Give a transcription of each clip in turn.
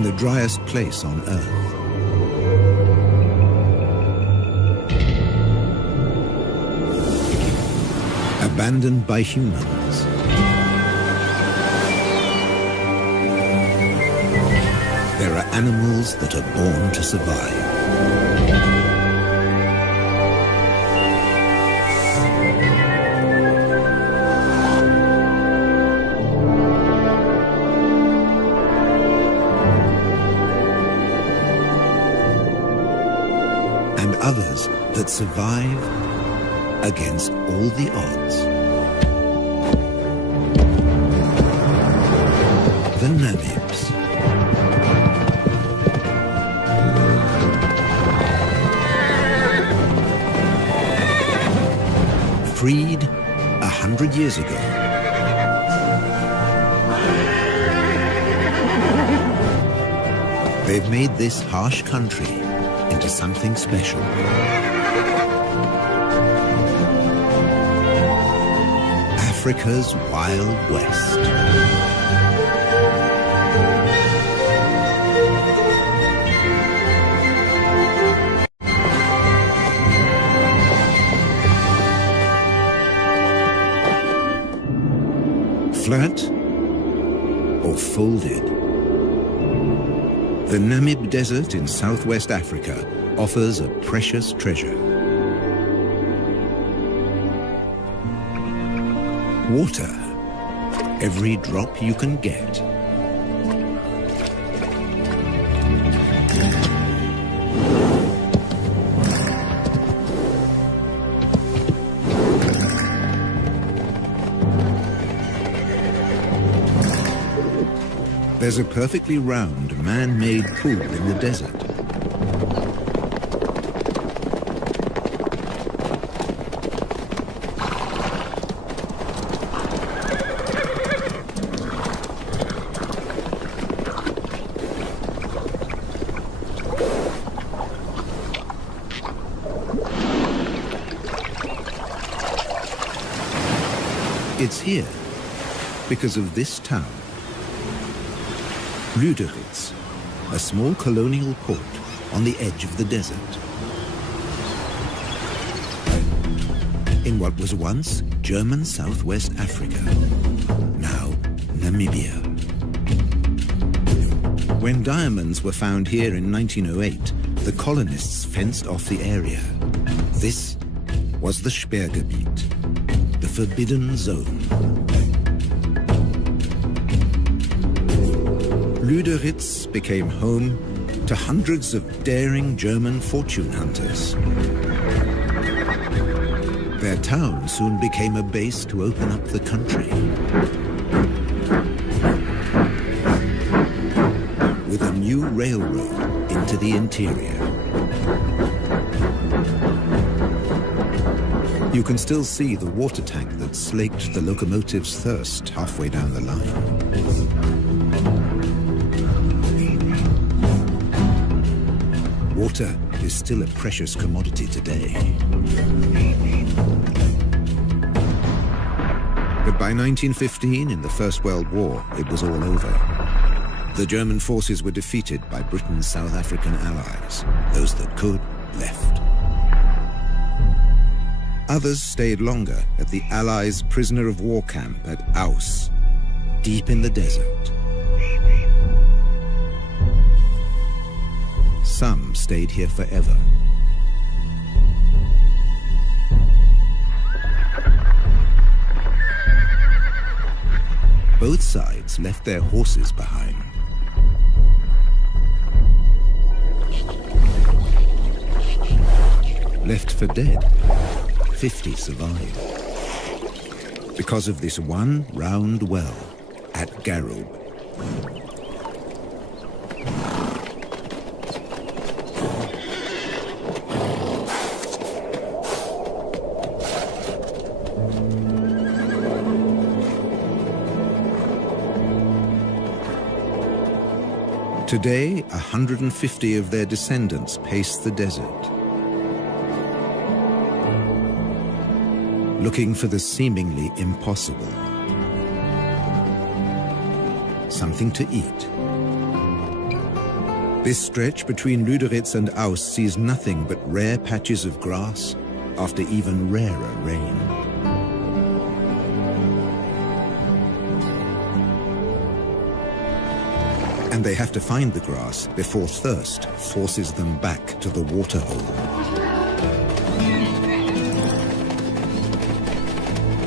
in the driest place on Earth. Abandoned by humans. There are animals that are born to survive. And others that survive against all the odds. The Namibs. Freed 100 years ago. They've made this harsh country into something special. Africa's Wild West. Flat or folded? The Namib Desert in southwest Africa offers a precious treasure. Water, every drop you can get. There's a perfectly round, man-made pool in the desert. It's here because of this town. Lüderitz, a small colonial port on the edge of the desert. In what was once German Southwest Africa, now Namibia. When diamonds were found here in 1908, the colonists fenced off the area. This was the Sperrgebiet, the forbidden zone. Lüderitz became home to hundreds of daring German fortune hunters. Their town soon became a base to open up the country. With a new railroad into the interior. You can still see the water tank that slaked the locomotive's thirst halfway down the line. Water is still a precious commodity today. But by 1915, in the First World War, it was all over. The German forces were defeated by Britain's South African allies. Those that could, left. Others stayed longer at the Allies' prisoner of war camp at Aus, deep in the desert. Some stayed here forever. Both sides left their horses behind. Left for dead, 50 survived. Because of this one round well at Garub. Today, 150 of their descendants pace the desert, looking for the seemingly impossible. Something to eat. This stretch between Lüderitz and Aus sees nothing but rare patches of grass after even rarer rain. And they have to find the grass before thirst forces them back to the waterhole.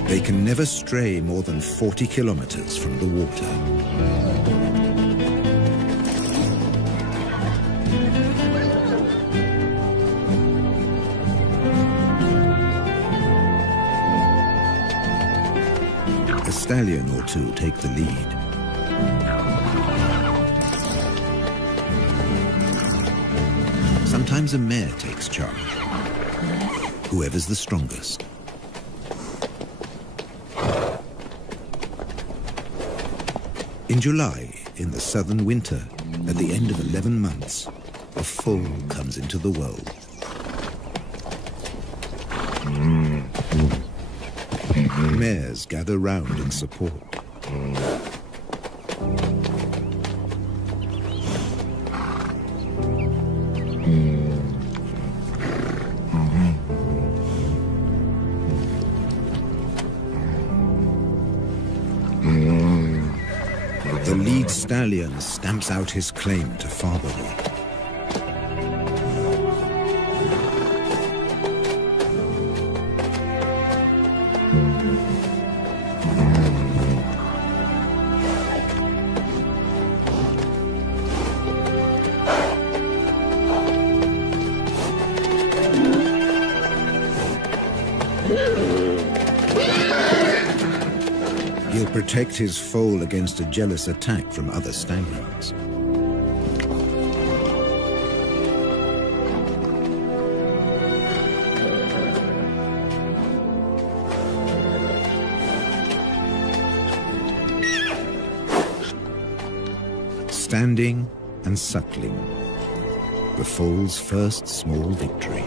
They can never stray more than 40 kilometers from the water. A stallion or two take the lead. Sometimes a mare takes charge, whoever's the strongest. In July, in the southern winter, at the end of 11 months, a foal comes into the world. Mares gather round in support. The lead stallion stamps out his claim to fatherhood. He'll protect his foal against a jealous attack from other stallions. Standing and suckling, the foal's first small victory.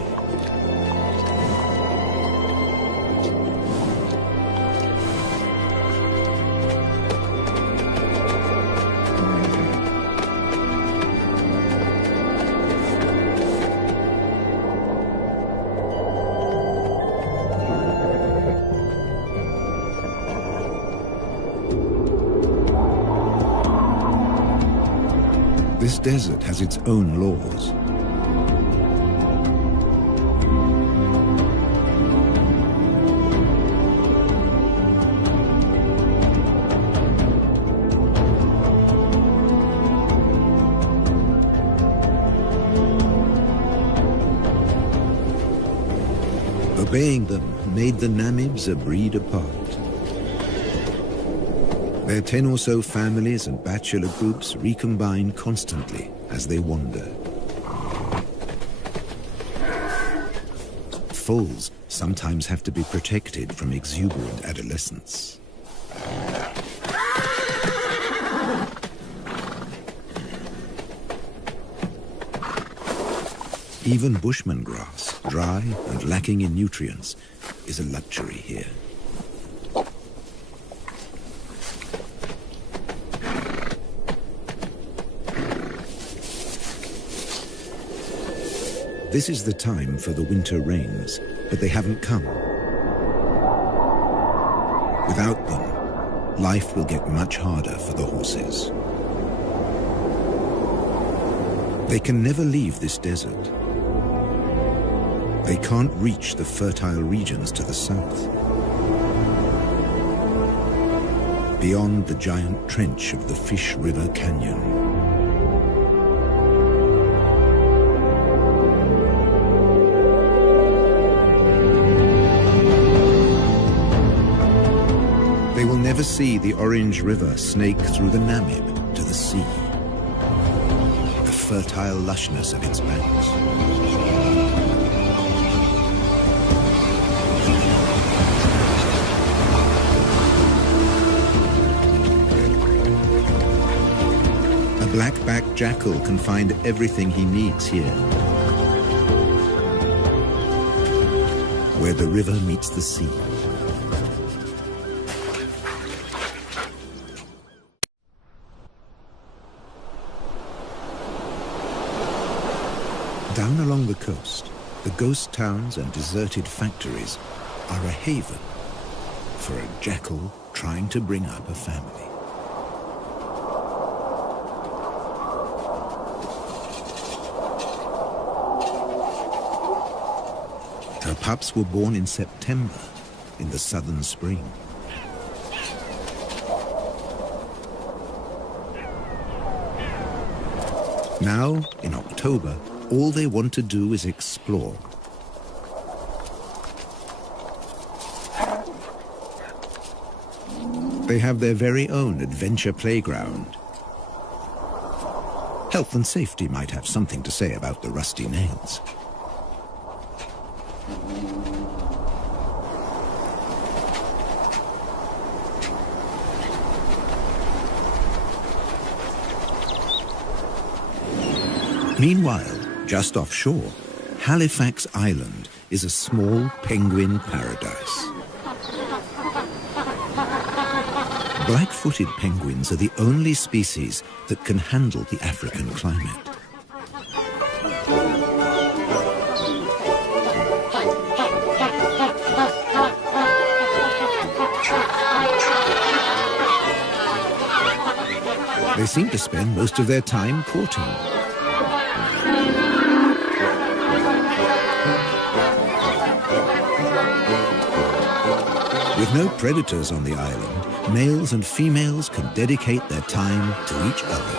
This desert has its own laws. Obeying them made the Namibs a breed apart. Their 10 or so families and bachelor groups recombine constantly as they wander. Foals sometimes have to be protected from exuberant adolescents. Even bushman grass, dry and lacking in nutrients, is a luxury here. This is the time for the winter rains, but they haven't come. Without them, life will get much harder for the horses. They can never leave this desert. They can't reach the fertile regions to the south. Beyond the giant trench of the Fish River Canyon. They will never see the Orange River snake through the Namib to the sea. The fertile lushness of its banks. A black-backed jackal can find everything he needs here, where the river meets the sea. Down along the coast, the ghost towns and deserted factories are a haven for a jackal trying to bring up a family. Her pups were born in September, in the southern spring. Now, in October, all they want to do is explore. They have their very own adventure playground. Health and safety might have something to say about the rusty nails. Meanwhile, just offshore, Halifax Island is a small penguin paradise. Black-footed penguins are the only species that can handle the African climate. They seem to spend most of their time courting. With no predators on the island, males and females can dedicate their time to each other.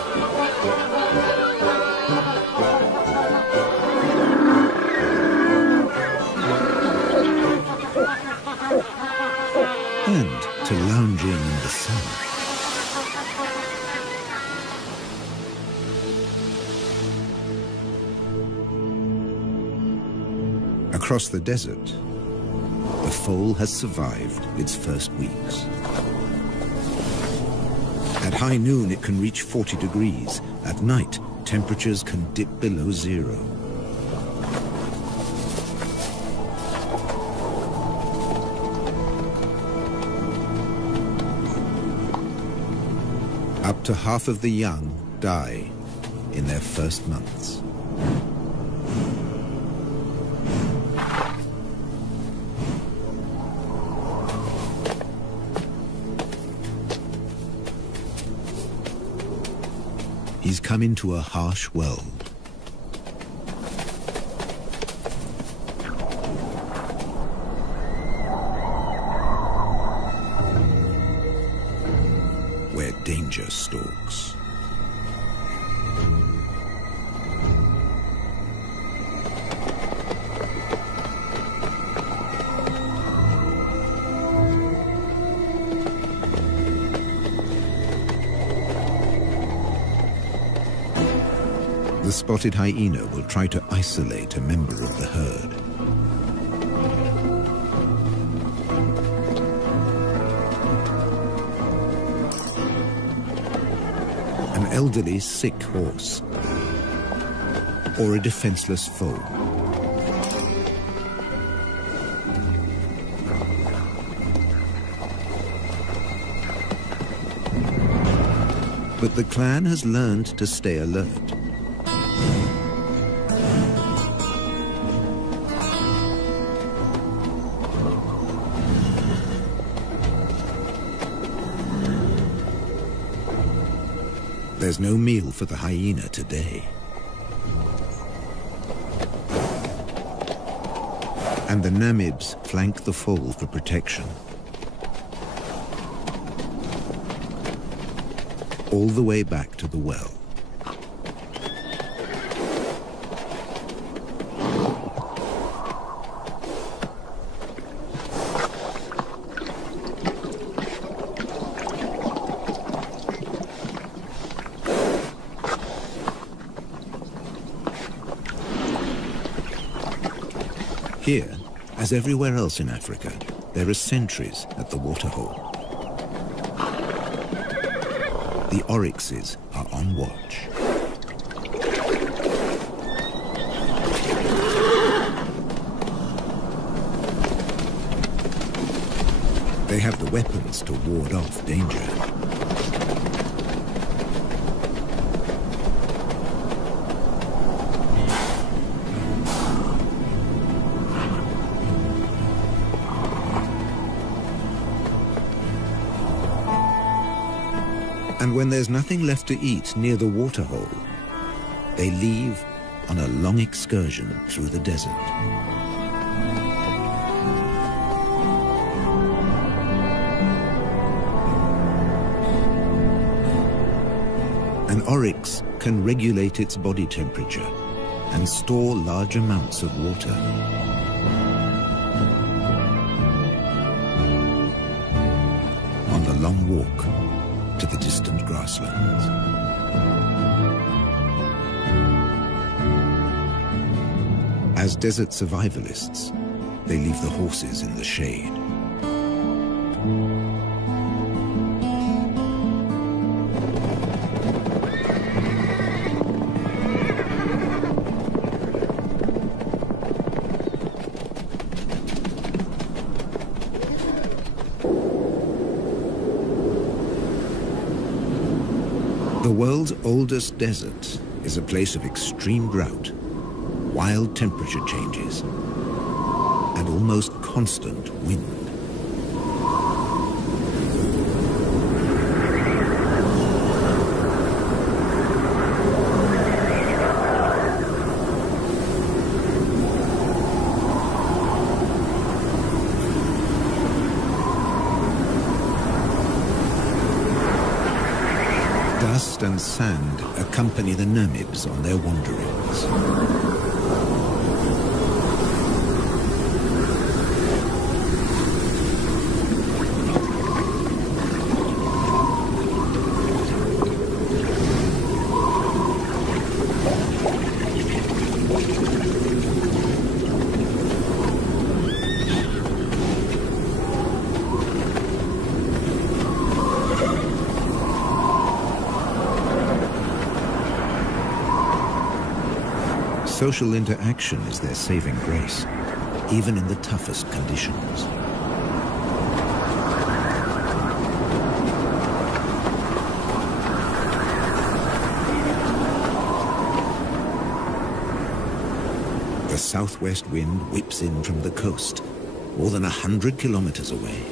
And to lounging in the sun. Across the desert, the foal has survived its first weeks. At high noon, it can reach 40 degrees. At night, temperatures can dip below zero. Up to half of the young die in their first months. He's come into a harsh world. Where danger stalks. The spotted hyena will try to isolate a member of the herd. An elderly, sick horse, or a defenseless foe. But the clan has learned to stay alert. There's no meal for the hyena today. And the Namibs flank the foal for protection. All the way back to the well. Here, as everywhere else in Africa, there are sentries at the waterhole. The oryxes are on watch. They have the weapons to ward off danger. And when there's nothing left to eat near the waterhole, they leave on a long excursion through the desert. An oryx can regulate its body temperature and store large amounts of water. On the long walk to the distant grasslands. As desert survivalists, they leave the horses in the shade. The world's oldest desert is a place of extreme drought, wild temperature changes, and almost constant wind. Dust and sand accompany the Namibs on their wanderings. Social interaction is their saving grace, even in the toughest conditions. The southwest wind whips in from the coast, more than 100 kilometers away.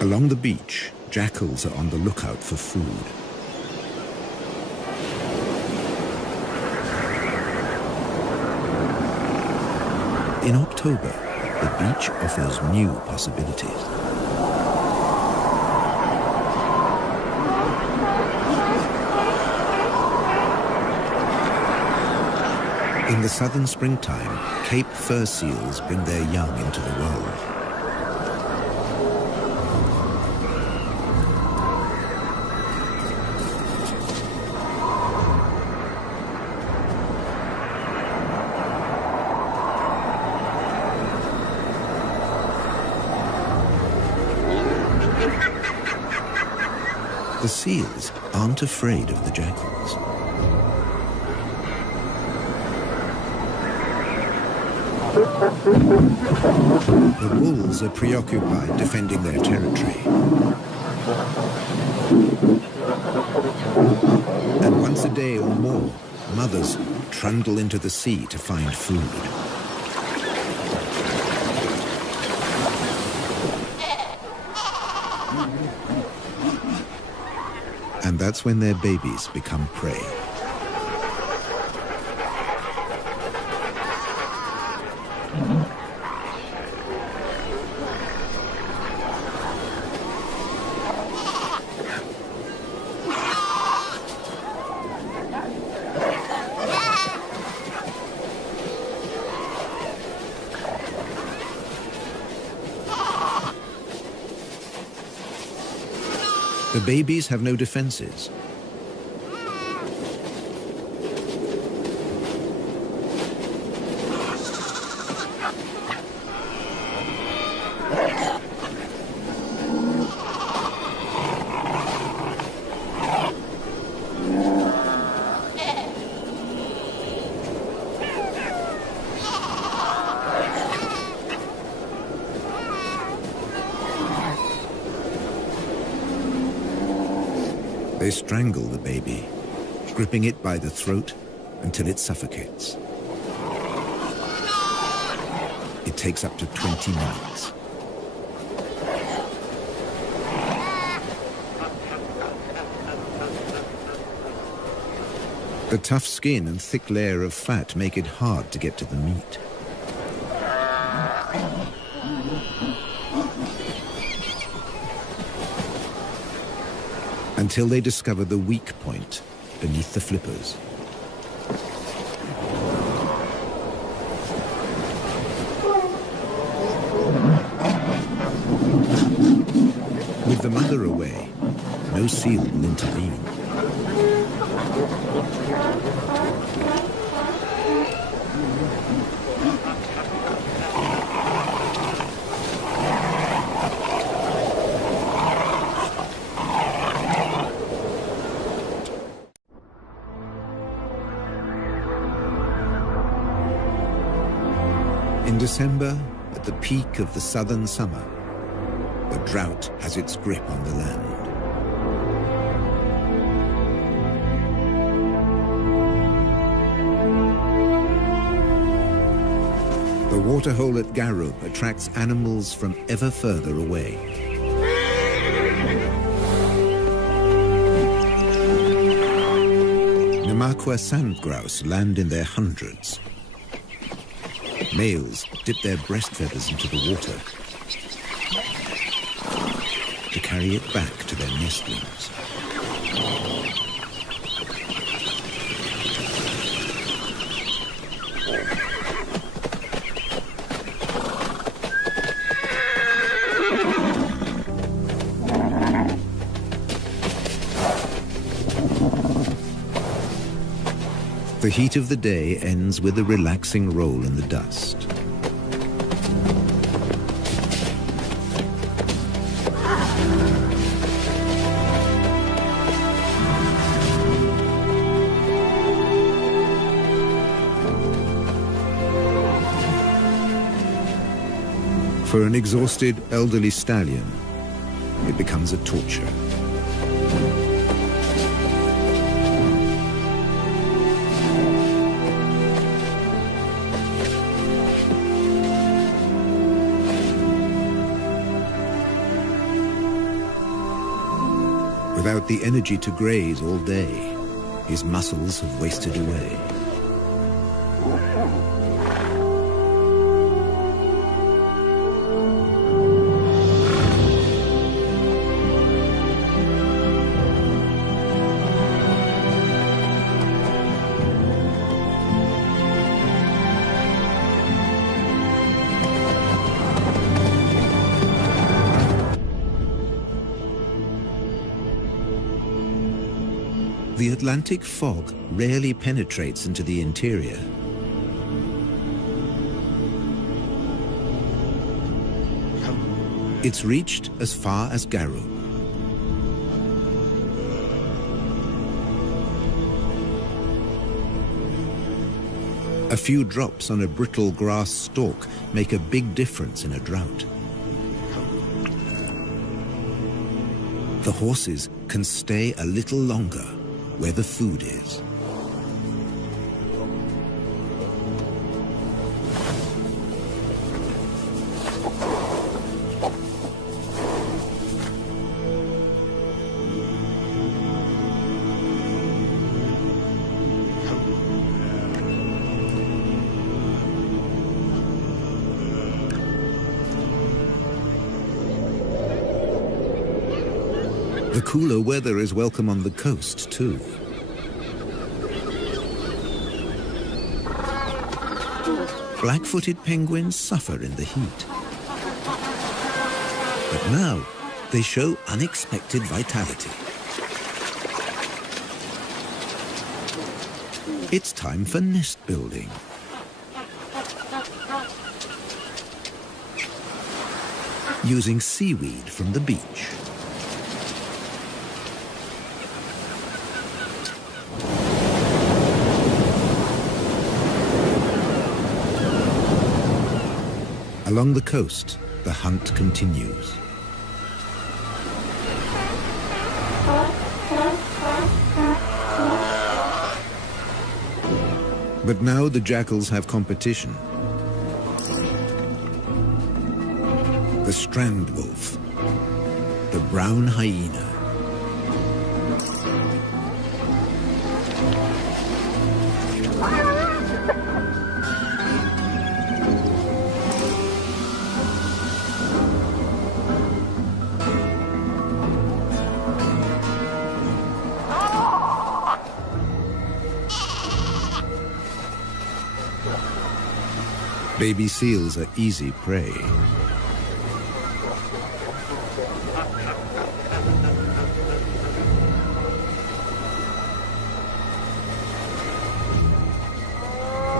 Along the beach, jackals are on the lookout for food. In October, the beach offers new possibilities. In the southern springtime, Cape fur seals bring their young into the world. The seals aren't afraid of the jackals. The wolves are preoccupied defending their territory. And once a day or more, mothers trundle into the sea to find food. And that's when their babies become prey. The babies have no defenses. They strangle the baby, gripping it by the throat until it suffocates. It takes up to 20 minutes. The tough skin and thick layer of fat make it hard to get to the meat. Until they discover the weak point beneath the flippers. With the mother away, no seal will intervene. In December, at the peak of the southern summer, the drought has its grip on the land. The waterhole at Garub attracts animals from ever further away. Namakwa sand grouse land in their hundreds. Males dip their breast feathers into the water to carry it back to their nestlings. The heat of the day ends with a relaxing roll in the dust. For an exhausted elderly stallion, it becomes a torture. Without the energy to graze all day, his muscles have wasted away. The Atlantic fog rarely penetrates into the interior. It's reached as far as Garub. A few drops on a brittle grass stalk make a big difference in a drought. The horses can stay a little longer where the food is. The cooler weather is welcome on the coast, too. Black-footed penguins suffer in the heat. But now, they show unexpected vitality. It's time for nest building. Using seaweed from the beach. Along the coast, the hunt continues. But now the jackals have competition. The strand wolf, the brown hyena. Baby seals are easy prey.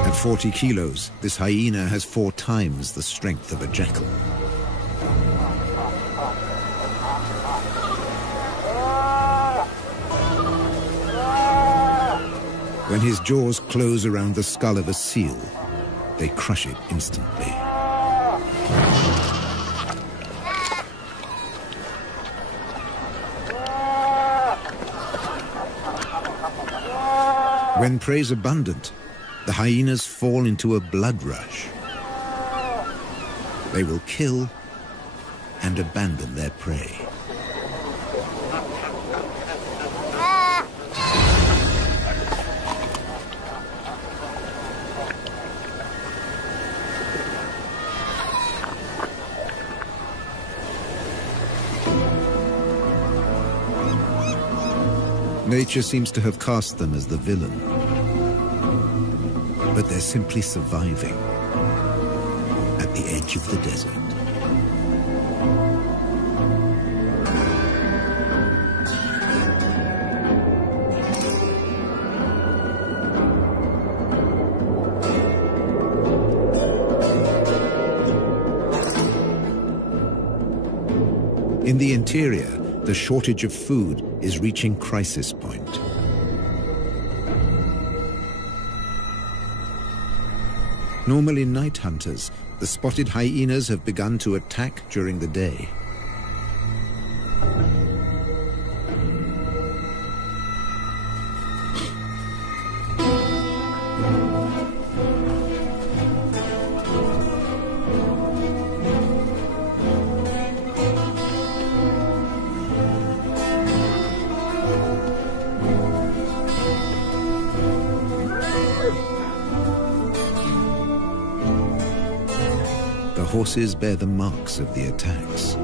At 40 kilos, this hyena has 4 times the strength of a jackal. When his jaws close around the skull of a seal, they crush it instantly. When prey is abundant, the hyenas fall into a blood rush. They will kill and abandon their prey. Nature seems to have cast them as the villain, but they're simply surviving at the edge of the desert. In the interior, the shortage of food is reaching crisis point. Normally night hunters, the spotted hyenas have begun to attack during the day. Horses bear the marks of the attacks.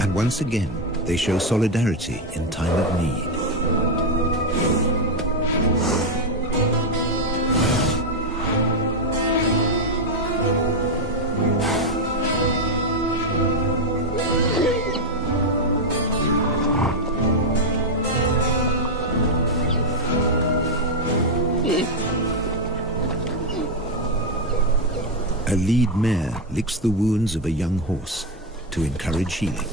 And once again, they show solidarity in time of need. A lead mare licks the wounds of a young horse to encourage healing.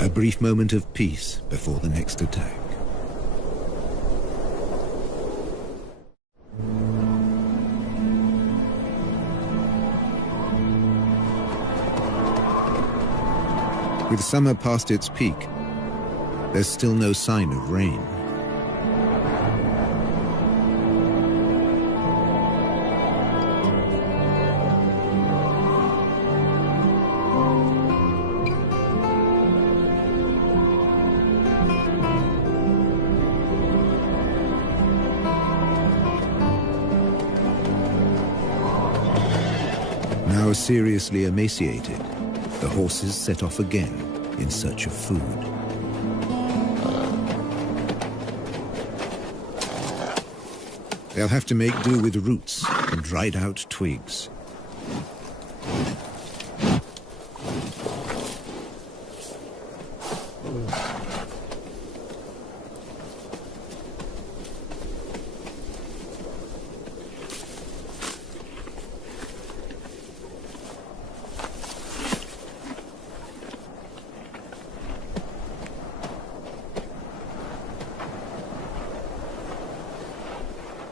A brief moment of peace before the next attack. With summer past its peak, there's still no sign of rain. Now seriously emaciated, the horses set off again in search of food. They'll have to make do with roots and dried out twigs.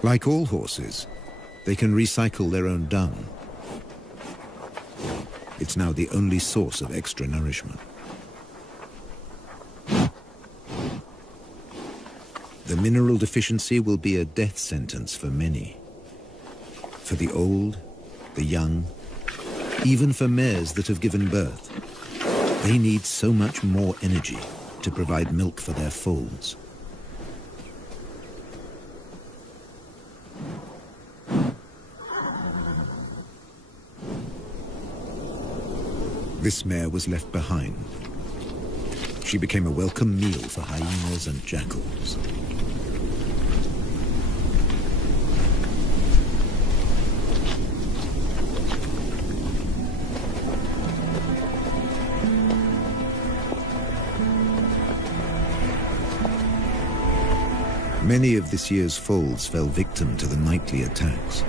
Like all horses, They can recycle their own dung. It's now the only source of extra nourishment. The mineral deficiency will be a death sentence for many. For the old, the young, even for mares that have given birth, they need so much more energy to provide milk for their foals. This mare was left behind. She became a welcome meal for hyenas and jackals. Many of this year's foals fell victim to the nightly attacks.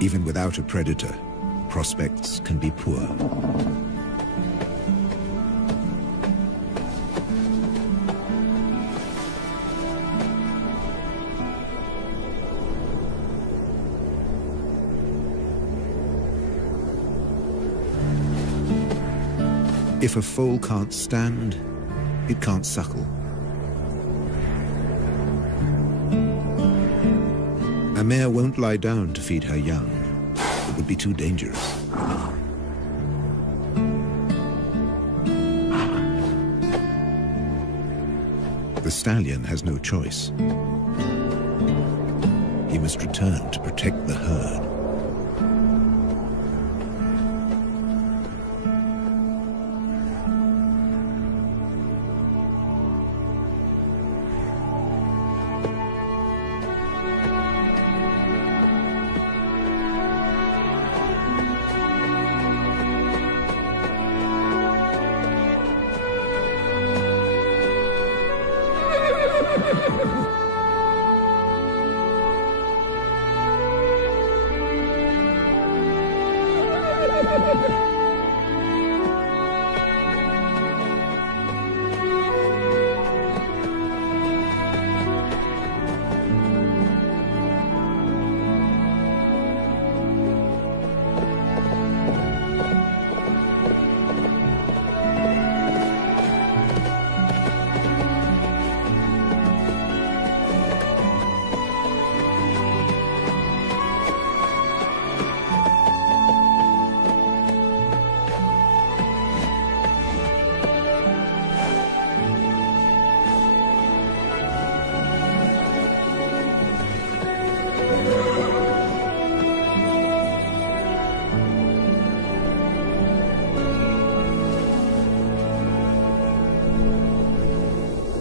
Even without a predator, prospects can be poor. If a foal can't stand, it can't suckle. A mare won't lie down to feed her young. It would be too dangerous. The stallion has no choice. He must return to protect the herd.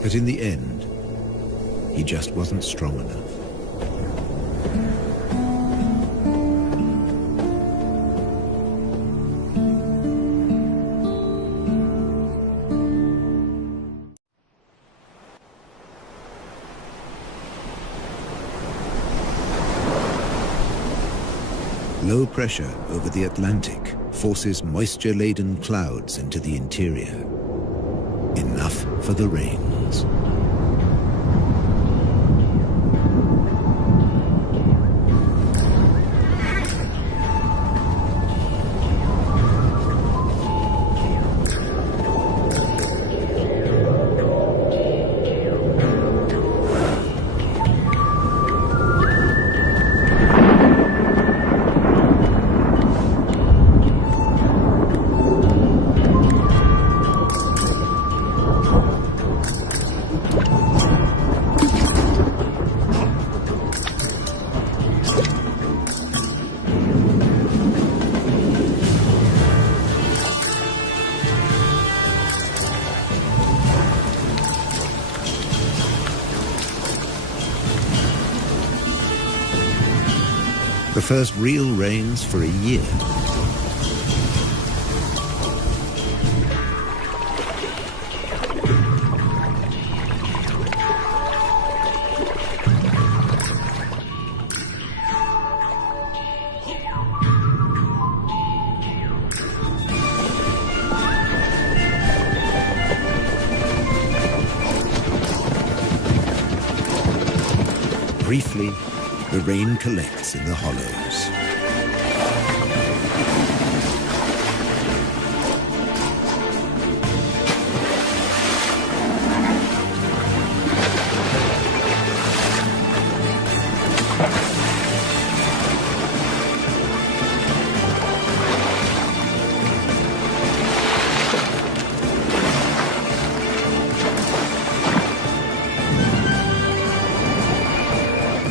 But in the end, he just wasn't strong enough. Low pressure over the Atlantic forces moisture-laden clouds into the interior. Enough for the rains. The first real rains for a year. Briefly, the rain collects in the hollows.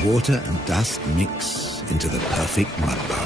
Water and dust mix into the perfect mud bowl.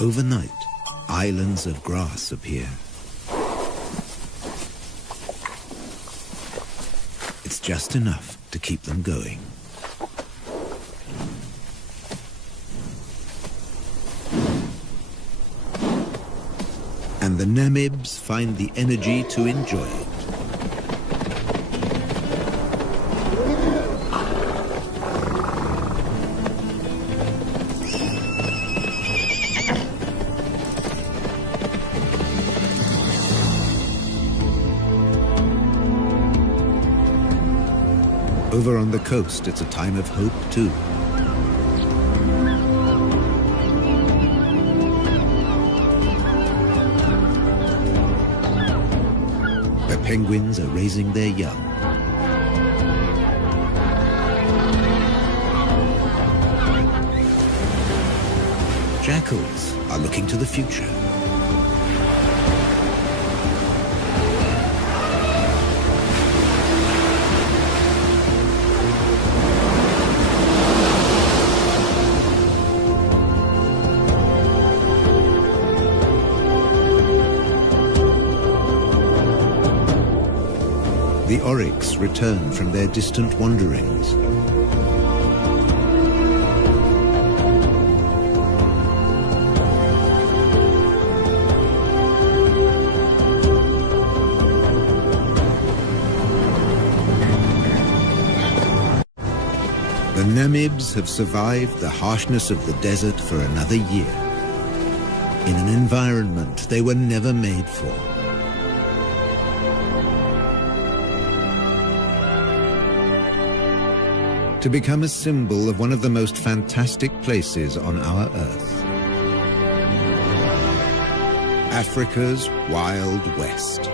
Overnight, islands of grass appear. It's just enough to keep them going. And the Namibs find the energy to enjoy it. Over on the coast, it's a time of hope, too. The penguins are raising their young. Jackals are looking to the future. The oryx return from their distant wanderings. The Namibs have survived the harshness of the desert for another year, in an environment they were never made for. To become a symbol of one of the most fantastic places on our Earth. Africa's Wild West.